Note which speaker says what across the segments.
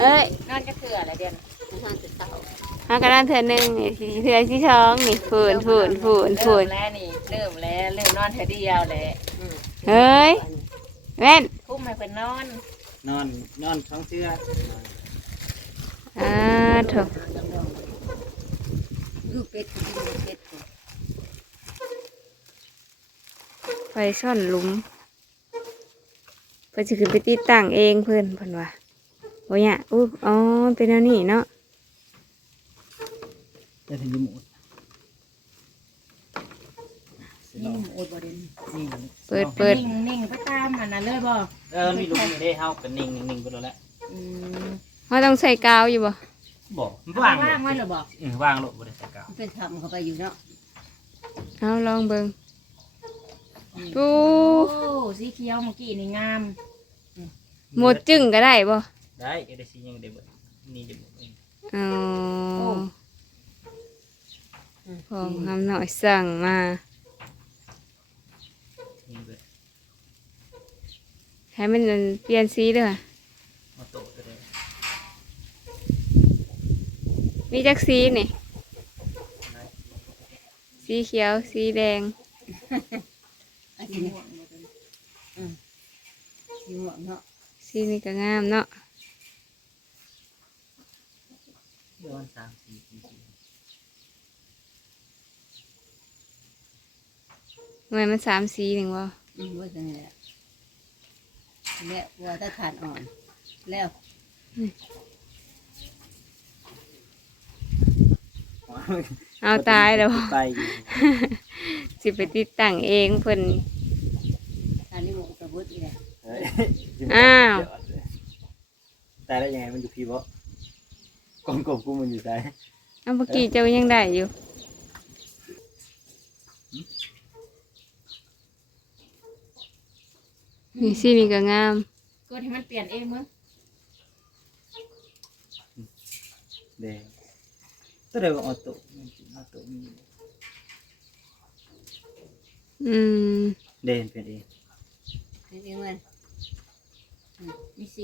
Speaker 1: อ้ย
Speaker 2: นอนจะเถื่ออะไรเดือน
Speaker 3: นอนจะเศร้า
Speaker 1: หากระดานเธอหนึ่งเธอที่ช้องนี่ฝืน
Speaker 2: เริ่มแล้วนี่เริ่มนอนเถื่อเดียวเลย
Speaker 1: เฮ้ยแม่น
Speaker 2: คุ้มให้เป็นนอน
Speaker 4: นอนท้องเสื้อ
Speaker 1: ถูก
Speaker 3: ลูกเป็ดกินเป็ด
Speaker 1: ไฟซ่อนหลุมเพื่อจะขึ้นไปติดตั้งเองเพื่อนว่าโอ้ยอ๋อเป็นอันนี้เนาะ
Speaker 4: จะถึงยี่หมู
Speaker 3: นี่หมูอดบ่เด่น
Speaker 1: เปิด
Speaker 2: นิ่งไปตามมันนะเลยบ่
Speaker 4: มีลุงอยู่ได้เฮากันนิ่งไปแล้วแหละ
Speaker 1: เขาต้องใส่กาวอยู่บ่
Speaker 4: บอก
Speaker 2: ว่างไว้หรือบ่
Speaker 4: วางโลดบ่ได้ใส่กาว
Speaker 3: เป็นทำเข้าไปอยู่เนาะ
Speaker 1: เอาลองเบิ่งปู
Speaker 2: โอ้สีเขียวเมื่อกี้นี่งาม
Speaker 1: หมดจึงก็ได้บ่
Speaker 4: ได้ได้สิยังได้บ่นี่ได้บ่
Speaker 1: อ๋อพอทำหน่อยสั่งมา
Speaker 4: นี่เบิด
Speaker 1: ให้มันเปลี่ยนสีเด้อ
Speaker 4: มาโตก็ได้
Speaker 1: มีจักสีนี่ สีเขียว สีแดง
Speaker 3: อันนี้สีม่วงเนาะ
Speaker 1: สีนี่ก็งามเนาะ
Speaker 4: ย้อน3 4
Speaker 1: หน่วยมัน3 สีหนึ่งบ่
Speaker 3: ว่าจะเนี่ยแล้วว่าถ้าทานอ่อนแล้ว
Speaker 1: เอาตายแล้ว
Speaker 4: ไป
Speaker 1: สิไปติดตั้งเองเพิ่น
Speaker 3: ทานนี่หมูกระบุดอีกแล้ว
Speaker 4: แต่แล้วยังไงมันอยู่พี่บ่กองกบกูมันอยู่ไส
Speaker 1: เอาเมื่อกี้เจ้ายังได้อยู่นี่สีนี่ก็งาม
Speaker 2: ก็ที่มันเปลี่ยนเองมั้ง
Speaker 4: แดงตัวเดียวออโต้มี แดงเป็นเอง
Speaker 3: เป็นยังไง
Speaker 2: มีสี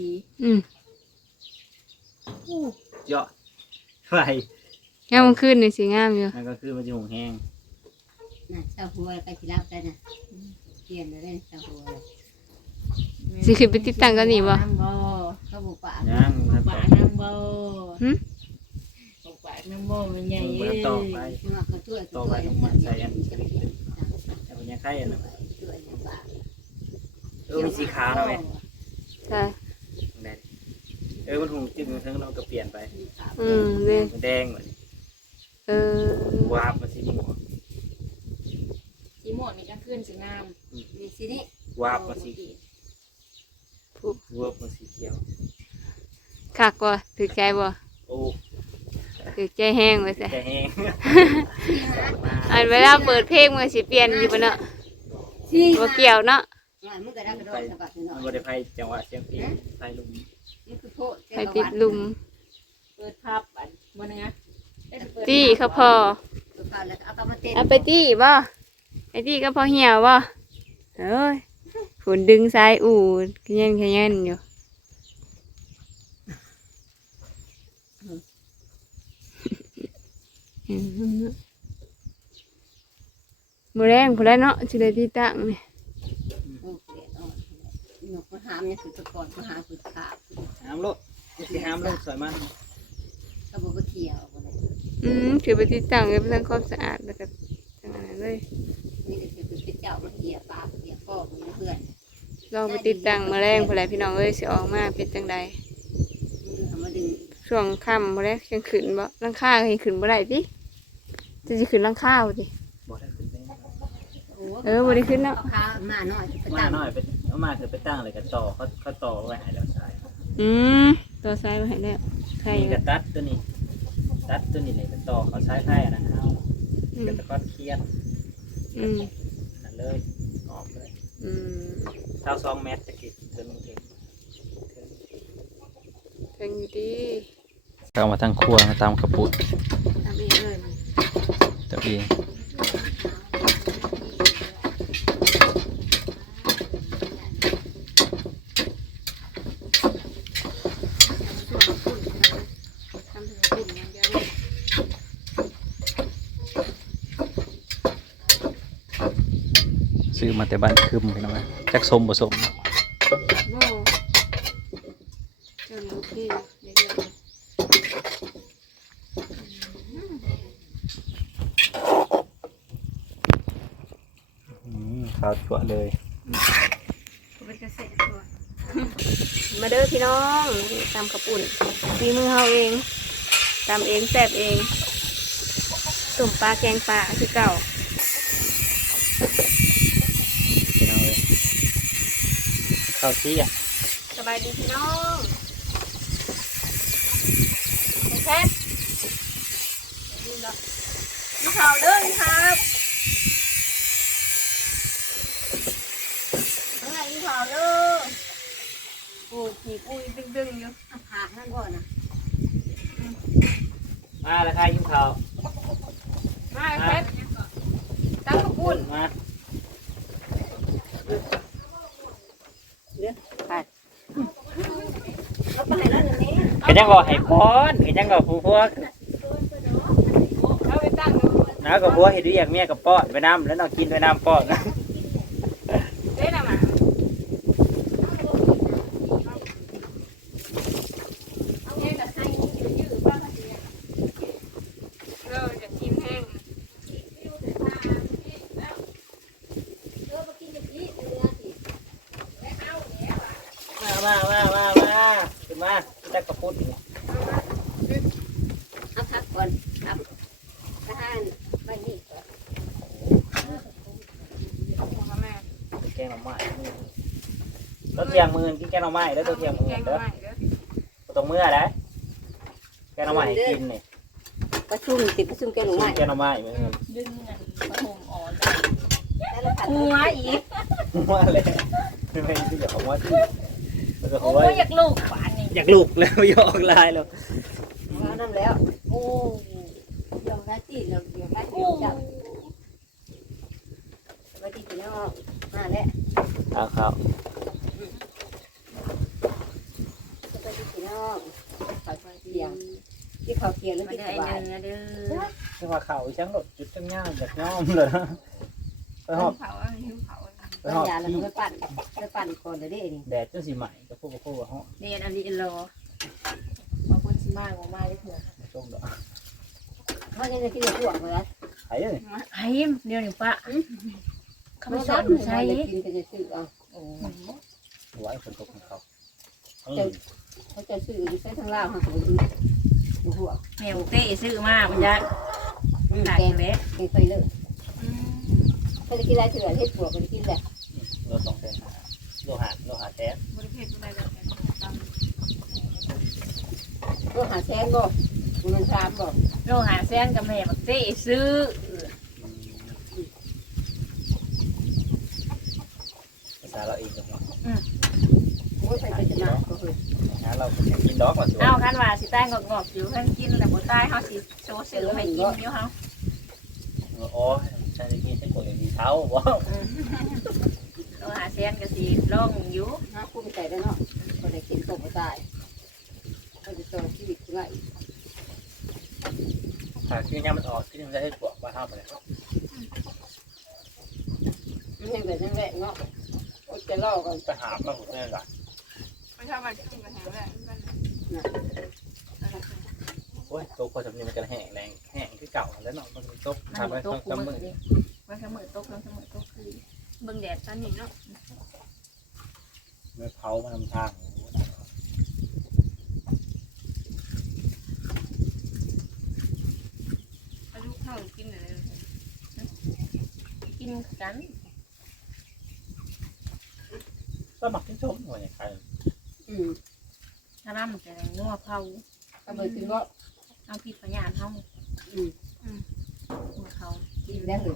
Speaker 4: เยอะไฟ
Speaker 1: งามขึ้นนี่สีงามอยู่
Speaker 4: มันก็คือมันจะหงแห้ง
Speaker 3: น่ะเจ้าหัวใกล้ที่รับได้น่ะเปลี่ยนได้เจ้าหัว
Speaker 1: สิขึ้นไปติดตั้งกันนี่บ่
Speaker 2: น้ำบ่
Speaker 3: เขาบุกป่า
Speaker 4: ย่างมัน
Speaker 2: ปา
Speaker 4: ต่อ
Speaker 2: น้ำบ่
Speaker 1: หึ
Speaker 2: ปาน้ำบ่มันใหญ่
Speaker 4: มันต่อไป
Speaker 3: ที่ว่าเขาช่วย
Speaker 4: ต่อไปต้องมาใส่อันแต่มันยังไข่อันนั้น
Speaker 3: ช่วยในป่า
Speaker 4: มีสีขาวนะแม่
Speaker 1: ใช่
Speaker 4: แดงมันหงจิ้มทั้งเราก็เปลี่ยนไป
Speaker 1: เด้
Speaker 4: มันแดงเหมือน วาบมาสีม่วง
Speaker 2: สีม่วงนี่ก็ขึ้นสีงาม
Speaker 3: มีสินี่
Speaker 4: วาบมาสีวาบมาสีเขียว
Speaker 1: คักบ่ถือใจบ่
Speaker 4: โอ้
Speaker 1: ถือใจแห้งไว้ซะ
Speaker 4: ใจแห้ง
Speaker 1: อันเวลาเปิดเพลงมันก็สิเปลี่ยนอยู่บ่เนาะบ่เกี่ยวเนาะ
Speaker 3: มึงก็ได้กระโดดสะบัดหน่อ
Speaker 4: มัน
Speaker 3: ย
Speaker 4: บริไฟจังหวะเสียงเพลงไฟลุม
Speaker 3: นี่คือโพ
Speaker 1: ไปติดลุม
Speaker 2: เปิดภาพอันมันไง
Speaker 1: ตี้เขาพอ
Speaker 3: แล้วเอากำมาเต้น
Speaker 1: เอาไปตี้บ่ไอ้ตี้ก็พอเหี่ยวบ่เอ้ยฝนดึงสายอู่ขยันอยู่มื้อแรงพุ่นแหล้วเนาะสิได้ติดตั้งนี่
Speaker 3: โอ้เกลียดอ่อนหนูก็หามเนี่ยคือตะกอนก็หาคือขาบ
Speaker 4: ห้ามโลดสีห้ามโลดสวยมาก
Speaker 3: ก็บอกว่าเขียวอะไร
Speaker 1: ถือไปติดตั้งเลยไปทำความสะอาดแล้วก็จังนั้นเลย
Speaker 3: นี่ก็คือเป็นเจ้ามาเขียวปากเขียวพ่อของเพื่อน
Speaker 1: ลองไปติดตั้งมื้อแรงพุ่นแหละพี่น้องเอ้ยสิออกมาเป็นจังใด
Speaker 3: เอามาดึง
Speaker 1: ช่วงค่ำมื้อแรกยังขึ้นบ่หลังคาก็ยังขึ้นบ่ได้ติจะสิขึ้นหลังคาบ่ติ
Speaker 4: บอกได้ขึ้นไป
Speaker 1: บ่ได้ขึ้นเนาะ
Speaker 3: ข้ามาหน่อยไป
Speaker 4: มา
Speaker 3: ตั้ง
Speaker 4: หน่อยไปเอามาคือไปตั้งอะไรกันต่อเขาต่อไว้ให้แล้วใช่
Speaker 1: ตัวซ้ายมาให้แล้วใคร
Speaker 4: นี่ก็ตัดตัวนี้เลยก็ต่อเขาใช้ไพ่นะเอาก็ตะก้อนเครียดนั่นเลยออกเลย22 เมตรตะกี้ถึง
Speaker 1: ถึงอยู่ดี
Speaker 4: เข้ามาทางครัวมาตามกระปุก
Speaker 1: ทำเองเลยมัน
Speaker 4: ตะเบียงซื้อมาแต่บ้านคืมพี่น้องนะจักสมบ่สม
Speaker 1: โม่จนโอเคเดี๋ยว
Speaker 4: ขาวจั่วเลย
Speaker 1: มันจะเสร็จตัวมาเด้อพี่น้องตำกระปุ่นฝีมือเฮาเองตำเองแซ่บเองตุ่มปลาแกงปลาคือเก่า
Speaker 4: พี่น้องเลยข้าวเที่ยง
Speaker 1: สบายดีพี่น้องโอเคนี่ข่าวเด้อนี่ครับอะไรนี่ข่าวเด้อโอ้ยขี้ปุ้ยดึงๆอยู่
Speaker 3: หานั่นก่อนนะ
Speaker 4: มาแล้วค่ะยิ้มข้าว
Speaker 1: มาเพชรตั้งกระปุ่น
Speaker 4: มา
Speaker 3: เอาไปแล้วนี่
Speaker 4: ก็ยังบอกให้ป้อนก็ยังบอกผู้พวก
Speaker 1: เอาไปตั้ง
Speaker 4: น้ากับพวกเห็ดเรียกเมียกับป้อนไปน้ำแล้วน้องกินไปน้ำป้อน
Speaker 1: เด้นะมาเราจะกินแห้ง
Speaker 4: มาขึ้นมาจักกระพุ้น
Speaker 3: เอาพักก่อนครับทหารไปนี่ก่อน
Speaker 1: แม่
Speaker 4: แกงหน่อไม้ตัวเทียงมือกินแกงหน่อไม้แล้วตัวเทียงมือ
Speaker 1: แกง
Speaker 4: เด้อ
Speaker 1: ใหม่เด้อ
Speaker 4: ตรงเมื่อได้แกงหน่อไม้ให้กินนี่
Speaker 3: ประชุมติดประชุมแกหนูใหม่
Speaker 4: แกงหน่อไม้มือ
Speaker 2: ดึงเงินผ้าห่มอ่อน
Speaker 3: แต่ละพัน
Speaker 2: หัวอีก
Speaker 4: ว่าเลยไม่ที่อยากเอาว่าที่แล้วก็
Speaker 2: โอ้
Speaker 4: เขาว่าย
Speaker 2: อยากลูกหวานนี่
Speaker 4: อยากลูกแล้วอยากลายแล้ว
Speaker 3: เอานั่นแล้ว
Speaker 2: โอ้
Speaker 3: เดี๋ยวได้ตีเดี๋ยวได้
Speaker 2: โอ้
Speaker 3: เดี๋ยวจับไปตีพี่น้องมาแล้ว
Speaker 4: เอาข้าว
Speaker 3: ไปตีพี่น้องขอเสียงที่เขาเคียงแล้ว
Speaker 2: มา
Speaker 3: ที่
Speaker 2: ได้
Speaker 3: สบาย
Speaker 2: เนื้อเด้อ
Speaker 4: จังว่าข้าวจังหลดจุดจังย่างอยากย่อมเลยไปหอบ
Speaker 1: เผาหิวเผา
Speaker 4: ไป
Speaker 3: ปัญ
Speaker 4: หอบ
Speaker 3: ญาแล้ว
Speaker 4: ที่
Speaker 3: ไปปั่นก่อนเลยดินี่
Speaker 4: แดดจังสีใหม่กับพวกหอบ
Speaker 2: นี่อันนี้รอมาพูดสิมากออกมาได้เถอะ
Speaker 4: ชมดอก
Speaker 3: เขาจะได้กินหัวเลย
Speaker 4: ไอ้เนี่ย
Speaker 2: ไอ้เดี๋ยวหนึ่งปะเขา
Speaker 3: ไม่
Speaker 2: ไม่
Speaker 3: ช
Speaker 2: ส
Speaker 3: อ
Speaker 2: อบ น
Speaker 3: ใช้
Speaker 2: ใช้
Speaker 3: กินก็จะซื้อเอา
Speaker 2: โอ้
Speaker 4: ไว้ฝนตกของเขา
Speaker 3: เขาจะซื้ออยู่ใช้ทางล่างค่ะหัว
Speaker 2: แมวเต้ซื้อมามันยักหนัก
Speaker 3: แกง
Speaker 2: เล็ก
Speaker 3: ไปเลยเขาจะกินอะไรเถื่อนเฮ็ดหัวก็จะกินแหละ
Speaker 4: เรา2แสนโลหะแท้
Speaker 1: บริเพศอะไรแบบนี้
Speaker 3: ก็หาแซงบ่มันทามบ่
Speaker 2: โลหาแซนกับแม่บักเต้ซื้อ
Speaker 4: ภาษาเราเองกับเรา
Speaker 3: โอ้ยไปจะมาก็คือ
Speaker 4: นะเรากินดอกก่อน
Speaker 2: เอาคันว่าสิใต้งอกๆอยู่คันกินแล้วบ่ใต้เฮาสิโชว์ซื้อให้กินอยู่เฮา
Speaker 4: โอ้ฉันจะกินเส้นก๋วยเตี๋ยวเท้าบ่
Speaker 2: โลหาแซนก็สิล่องอยู่
Speaker 3: น้าคุ้มใจได้เนาะก็ได้กินตกตายก็จะต่อชีวิตง่าย
Speaker 4: หากที่นี่มันออกที่มันจะให้ปวกบ้าเท้าไปเลย
Speaker 3: มันยังแบบยังแหละเนาะโอ้จะล่อกัน
Speaker 4: ไปหามาหมดเลยล่ะ
Speaker 1: ไม่ชอบมากินกับแห้งเลย
Speaker 4: โอ้ยตัวคนจำนี้มันจะแห้งแรงแห้งที่เก่าแล้วเนาะมันตก
Speaker 2: มัน
Speaker 4: ทำไป
Speaker 2: ต
Speaker 4: ต้
Speaker 2: ก
Speaker 4: อง
Speaker 2: กู
Speaker 4: จำ
Speaker 2: มื
Speaker 4: มื
Speaker 2: อ
Speaker 4: อ
Speaker 2: ดิมันเสมอตกมันเสมอตกคือ
Speaker 1: เบิ่งแดดตอนนี้เนาะ
Speaker 4: ไม่เผามันทำทาง
Speaker 1: อายุเข้ากินอะไร
Speaker 2: กินกัน
Speaker 4: ก็หมักที่ชมหัวอย่างไร
Speaker 2: ถ้าร่ำแต่นัวเผา
Speaker 3: ก็เลยกินว่า
Speaker 2: เอาพิษพยานเฮานัวเขา
Speaker 3: กินได้เลย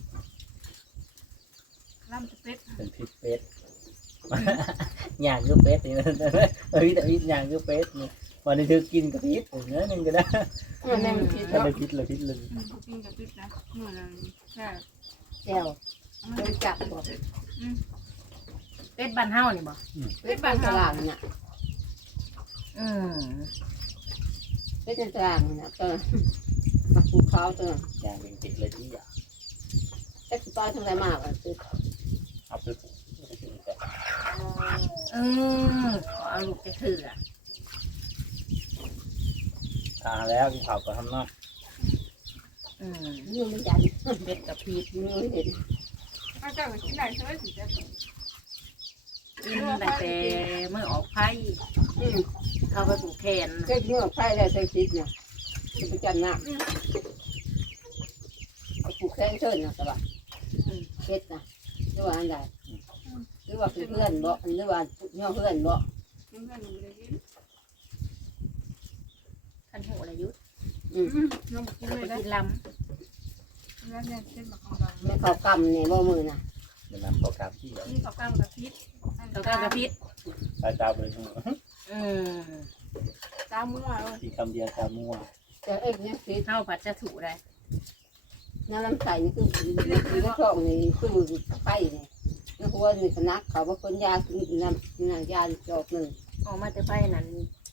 Speaker 1: ล่ำจะเป็ด
Speaker 4: เป็นพิษเป็ดย่างก็เป็ดนี่นะเฮ้ยแต่พิษย่างก็เป็ดนี่วันนี้เธอกินกับพิษเนื้อนึงก็ได้
Speaker 3: มันแน่มันกิน
Speaker 4: ถ้า
Speaker 3: เนาะ
Speaker 4: ไม่พิษเลยพิษเลย
Speaker 1: กินกับเป็ดนะเมื่อไรแค่
Speaker 3: แจ่วเป็นจับบ่
Speaker 2: เป็ดบ้านเฮานี่บ่
Speaker 3: เป็นบางตลาดเนี่ย
Speaker 2: อืม
Speaker 3: เป็นตลาดเนี่ยตัวมาภูเขาตัว
Speaker 4: ย่างเป็นพิษเลยที่อยาก
Speaker 3: แต่สุดท้ายทำอะไรมากอ่ะคือ
Speaker 4: เอาไปปลูกแต่
Speaker 2: เอาลูกจะถืออ่ะ
Speaker 4: ทาแล้วกินข้าวก็ทำเนาะ
Speaker 3: นี่มันยัน
Speaker 2: เบ็ดกับพีช
Speaker 3: นี่ไม่เห็น
Speaker 1: ถ้าเจ้ากินได้ใช่ไหมสิจะ
Speaker 2: กินแต่เมื่อออกไผ่เข้าไปปลูกแขน
Speaker 3: เจ้าเมื่อไฟได้ใส่พริกเนี่ยจะไปจันน้ำเอาปลูกแข้งเชิญนะสบายเฮ็ดนะหรือว่าอันใดหรือว่าเพื่อนบ่หรือว่าย่อเพื่อนบ่
Speaker 1: เพื่อนหนูเลยกิน
Speaker 2: ขันหูอะไรยุทธ
Speaker 1: น้องกิน
Speaker 2: ไป
Speaker 1: เลยได้
Speaker 2: กินล
Speaker 1: แล้วเนี่ยเส้นบักของเรา
Speaker 3: ไม่เข้ากำเนี่ยบ่มือนะ
Speaker 4: เดี๋ยวนำโปรแกรมที่
Speaker 1: นี่เขากล้ามกับพิษ
Speaker 2: ำเขาก็กระพิษ
Speaker 4: สายตาไปหัว
Speaker 1: ตามั่วเลย
Speaker 4: ที่คำเดียวตามั่ว
Speaker 3: แต่เอ็กเนี่ยพริก
Speaker 2: เข้าผัดจะถูได้
Speaker 3: น้ำลำไส้นี่คือในท้องนี่คือไข่เนี่ยในหัวนี่ขนักเขาว่าคนยาคือน้ำยาจอกหนึ่ง
Speaker 2: ออกมาแต่ไผ่นั้น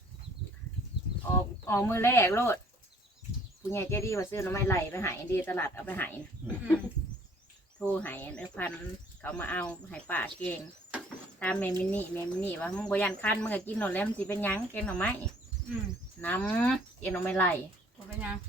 Speaker 2: ออกมือแรกโลดผู้ใหญ่เจดีว่าซื้อหน่อไม้ไหลไปหายดีตลาดเอาไปหายโทรหายพันเขามาเอาหายป่าเก่งตามเมมินี่ว่ามึงบยันคันมึงก็กินหน่อแล้วมันสิเป็นยังแกงหน่อไม้น้ำเอ็นหน่อไม้ไหล
Speaker 1: ผมเป็นยัง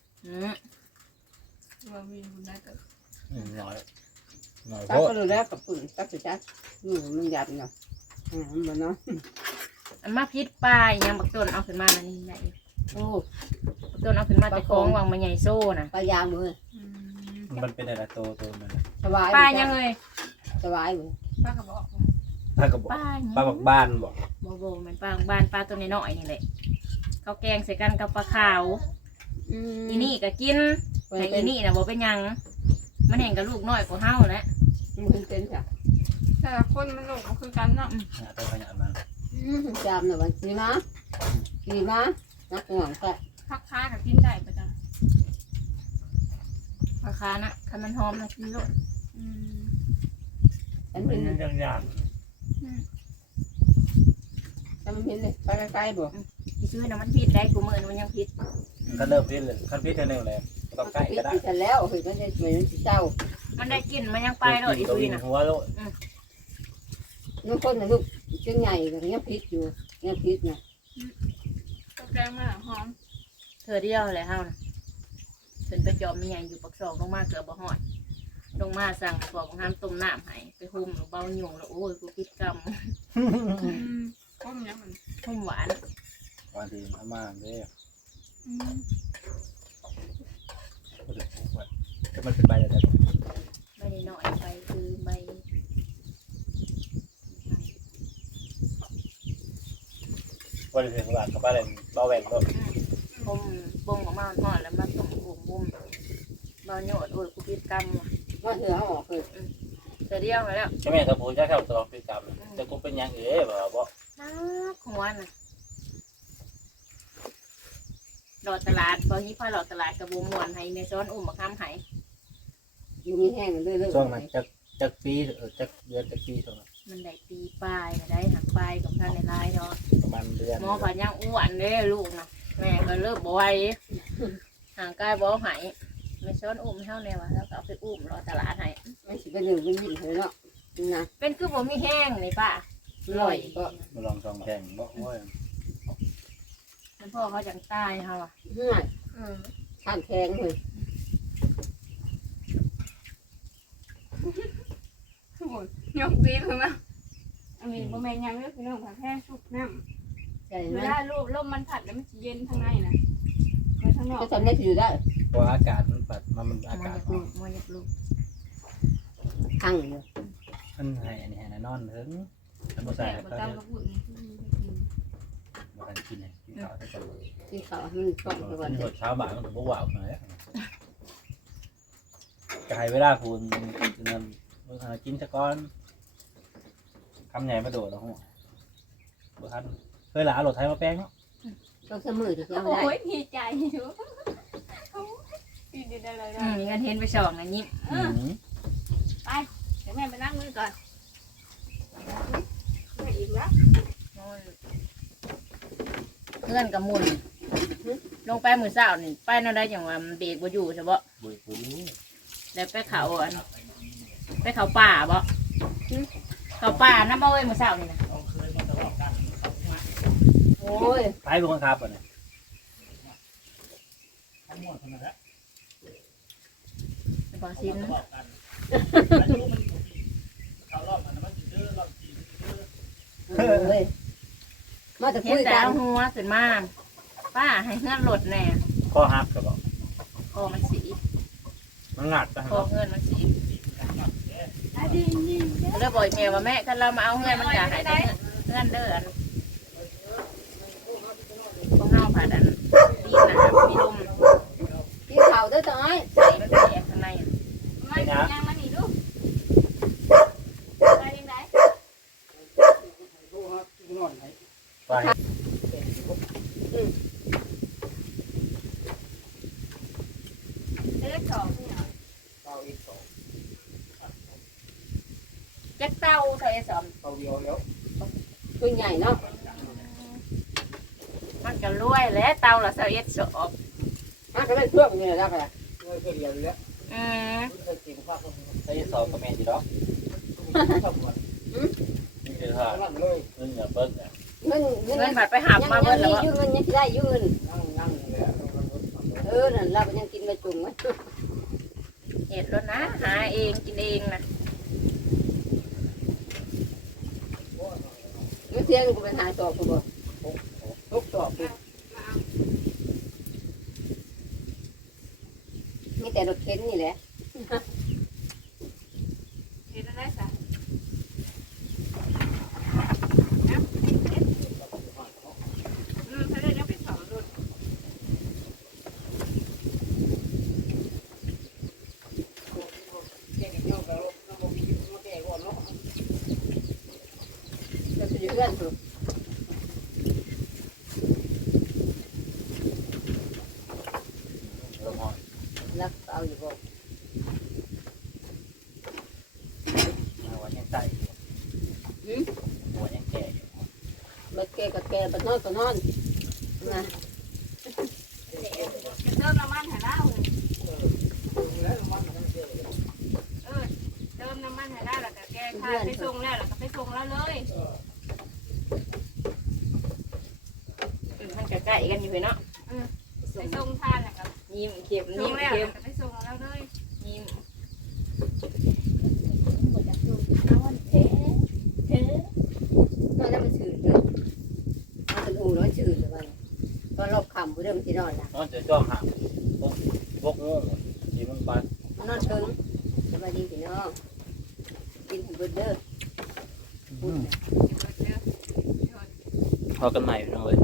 Speaker 1: เรามีบุญได้ก็
Speaker 4: น้อย
Speaker 3: ตักก็รู้แล้วกับปุ่นตักสุดจัดมันหยาบเนาะมันเนาะ
Speaker 2: อันมาพิษปลายยังบักต้นเอาขึ้นมาแล้วนี่ใหญ่
Speaker 3: โอ้
Speaker 2: บักต้นเอาขึ้นมาแต่คล้องวางมาใหญ่โซ่น่ะ
Speaker 3: ปลายางมือ
Speaker 4: มันเป็นอะไรโตมัน
Speaker 3: สบาย
Speaker 2: ปลายังเลย
Speaker 3: สบายเลย
Speaker 1: ป้าก็บอก
Speaker 4: ป้าก็บอก
Speaker 2: ปลายัง
Speaker 4: ป้าบอกบ้านบอก
Speaker 2: โบเหมือนปลาบ้านปลาตัวน้อยๆนี่แหละเขาแกงใส่กันกับปลาขาวอีนี่ก็กินแต่อีนี่น่ะบ่เป็นยังมันเห็นกับลูกน้อยกว่าเฮาแหละ
Speaker 3: มันเป็นจ้ะ
Speaker 1: แต่ละคนมันหลงคือกันเนาะ
Speaker 4: ตัวขยันมัน
Speaker 3: จามหน่อยวันขี่ม้านักหน่วงก็
Speaker 1: พักค้ากับกินได้ประจ
Speaker 2: ปลาคานะคันมันหอมนะกินลูก
Speaker 3: ฉัน
Speaker 4: เป็
Speaker 3: เป็น น
Speaker 4: ยังยาก
Speaker 3: ฉันเห็นเลยไปใกล้ๆบ่
Speaker 2: ที่ซื้อน่ะมันพิษได้กูมือมันยังพิษ
Speaker 4: ก็เริ่มพิษเลยขั้นพิษเร็วเลยต้องใกล้ก็ได้
Speaker 3: ฉันแล้วเฮ้ยมันจะเหมือนเจ้า
Speaker 2: มันได้กินมันยังไปเลยอีซุยน่ะ
Speaker 4: หัวโลด
Speaker 3: น้องคนนะลูกเจ้าใหญ่ก็ยังพิษอยู่ยังพิษนะ
Speaker 1: ำก็แกงมาหอม
Speaker 2: เธอเดียวเลยเฮานะเป็นไปจอมมีใหญ่อยู่ปักซองลงมาเกือบบ่ฮอดลงมาสั่งบอกห้ามต้มน้ำให้ไปหุ่มเบาหยุ่งแล้วโอ้ยกูพิษกรรม
Speaker 1: ต้มยังมัน
Speaker 2: หุ่มหวาน
Speaker 4: วันที่มามาเนี่ยจะมันเป็นใบอะไร
Speaker 2: ไม่ได้น้อยไปคือใบ
Speaker 4: วันที่ถึงหลานเขาไปเลยเบาแหวนก็
Speaker 2: พุ่มบ่งออกมาห่อนแล้วมาต้มหุ่มบุ่มเบาหยดโอ้ยกูพิษกรรม
Speaker 3: ว่าเธอเอาออกเลย
Speaker 2: เธอเดียวแล้ว
Speaker 4: ใช่ไหมถ้าพูดจะเข้าตัวพิษกรรมจะกูเป็นยังแบบว่า
Speaker 2: นักหัวน่ะหลอดตลาดพอนี้พอหลอดตลาดกระบุมมวนให้ในซ้อนอุ้มมาค้ำให้
Speaker 3: อยู่มีแห้งเรื่อยๆ
Speaker 4: ช่วงนั้นจักปีจักเดือนจักปีช่วงนั้น
Speaker 2: มันได้ปีปลายได้หักปลายกับท่านในลายดอก
Speaker 4: ประมาณเดือน
Speaker 2: หมอผันยังอ้วนเด้ลูกนะแม่ก็เลิกบ่อยห่างกายบ่หายไม่ซ้อนอุ้มเท่าแนวแล้วก็เอาไปอุ้มหลอดตลาดให้
Speaker 3: ไม่สิเป็นหนึ่งเป็นยิ่งเลยเนาะนะ
Speaker 2: เป็นคือบ่มีแห้งนี่ป้า
Speaker 3: ลอยก็
Speaker 4: มาลองช่องแข่งบ่โอ้ย
Speaker 2: มันพ่อเขาจังตายเขาอ่ะ
Speaker 3: ง่ายข้างแข็งเลย
Speaker 1: ทุกคนยกบีบคือมั้ยอันนี้บ่แม่นยังเรื่องพี่น้องผักแห้งชุบน้ำ
Speaker 3: ใช่
Speaker 1: เว
Speaker 3: ไหม
Speaker 1: ลาลมมันผัดแล้วมันจะเย็นข้างในนะไปข้างนอก
Speaker 3: ก็ทำได้อยู่ได้
Speaker 4: เพราะอากาศมันปัดมันอา
Speaker 2: มัน
Speaker 4: กาศ
Speaker 2: อยากลูกมันอยากลูก
Speaker 3: ข้างเลย
Speaker 4: มันให้อันนี้ให้นอนถึงมันบ่ใส่
Speaker 1: แต่
Speaker 4: ก็
Speaker 1: ประ
Speaker 4: ได้
Speaker 1: จำกระปุ่น
Speaker 4: บ่ทันกินให้กินข้าวได้ก่อน
Speaker 3: ที่เขามันชอบไปก่อน
Speaker 4: กินเช้าบ่ายมันถึงบ่หวานเลยกายเวลาคุณนั่นกินตะก้อนคำใหญ่มาโดดแล้วหัวบ่ทันเคยหลาโหลดไทยมาแป้งเนาะ
Speaker 3: ต้องเสมอที่จะได้
Speaker 1: โอ้ยดีใจอยู่ดีได้เลย
Speaker 2: มีกันเห็นไปสองนะยิ้ม
Speaker 1: เดี๋ยวแม่ไปนั่งมือก่อนไม่อิ่มแล้ว
Speaker 2: เพื่อนกับมุนลงไปมือเศร้านี่ไปนั่นได้อย่างว่าเด็กบ่อยู่ใช่ปะ
Speaker 4: บุย
Speaker 2: แล้วไปเขาอันไปเขาป่าบ่เขาป่าน้ำบ่เอ้ยมื้อเช้านี่นะ
Speaker 4: เอาคืนมันจะรอบกัน
Speaker 3: โอ้ย
Speaker 4: ไปเป็นคนขับป่ะเนี่ยทั้งหมดคนนั้นแหละ
Speaker 2: บ่ซิน
Speaker 4: บอกกันอายุมันเขารอบมันมันดื้อรอบจีดื้อ
Speaker 3: เฮ้ยมาจะ
Speaker 2: เห็
Speaker 3: คุ
Speaker 2: น
Speaker 3: ย
Speaker 2: แต่
Speaker 3: กัน
Speaker 2: เอาหัวขึ้นมาป้าให้เฮือนรถแน่
Speaker 4: ข้อหักก็บอก
Speaker 2: คอมันสี
Speaker 4: มันหนักจัง
Speaker 2: คอเฮือนมันสีแล้วบอกแม่ว่าแม่คันเรามาเอาเฮือนมันจะให้เฮือนเด้ออันพวกเฮาผ่านอันดีนะมีลม
Speaker 3: ที่เขาได้ตาย
Speaker 2: ใส่มันแตกข้างใน
Speaker 1: มายังมาหนีลูกไปยังไง
Speaker 4: ไป
Speaker 1: เลขสองเนี่ย
Speaker 2: จักเต้าใส่สอม
Speaker 3: ตัวใหญ่เนาะ
Speaker 2: มันก็รวยแล้วเต้าละ21สอบ
Speaker 3: มันก็ได้เครื่องนี่แหละแล้วกัน
Speaker 2: อืม
Speaker 4: ใช้สอบกับแม่ดีหรอนี่คือค่ะเงินอย่าเบิ้ลเนี่ย
Speaker 3: เงิน
Speaker 2: เงินบัดไปหับมาเบิดแล้ว
Speaker 3: ยืมเงินยังได้ยืมเงินนั่นเราก็ยังกินไปจุ่มไว้
Speaker 2: เห็ดแล้วนะหาเองกินเองนะ
Speaker 3: เงินเที่ยงกูไปหาสอบกูบ่ทุกสอบนี่แต่รถเข็นนี่แหละ
Speaker 1: เห็นอะไรสักเขาเลยยังไปสองรุ่น
Speaker 3: จะไปอยู่เพื่อนกู รักเอาอยู่บ่
Speaker 4: หัวยังใจหัวยังแก่อยู่
Speaker 3: บัดแกกับแกบัดนอนก็นอนนะ
Speaker 1: จะเติมน้ำมันให้เราเติมน้ำมันให้เราแล้วก็แกค่าไปส่งแล้วแล้วก็ไปส่งแล้วเลย
Speaker 2: มันก็ใกล้กันอยู่เนาะ
Speaker 1: ไปส่งทานแล้วก็
Speaker 2: ยิ้มเข็ม
Speaker 1: ส่
Speaker 2: ยิ้
Speaker 1: ง
Speaker 2: ม
Speaker 1: แล้ว
Speaker 2: เข็ม
Speaker 1: แล้วก็ไปส่งแล้วเลย
Speaker 2: ยิ้ม
Speaker 3: นอนแล้วมันชื่นเลยมันเป็นอู่ร้อยชื่นเลยตอนรอบค่ำผู้เริ่มที่นอนนะ
Speaker 4: นอนจะจ้องห่างพวกงูที่มึงปัน
Speaker 3: มันนอนถึงสบายดีพี่น้องกินให้เบิดเด้อพูดนะ
Speaker 4: พอกันใหม่พี่น้องเลย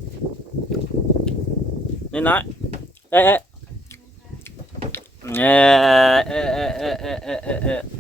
Speaker 4: นี่น้อยเอ๊ะเอ๊ะเอ๊ะเอ๊ะเอ๊ะเอ๊ะเอ๊ะ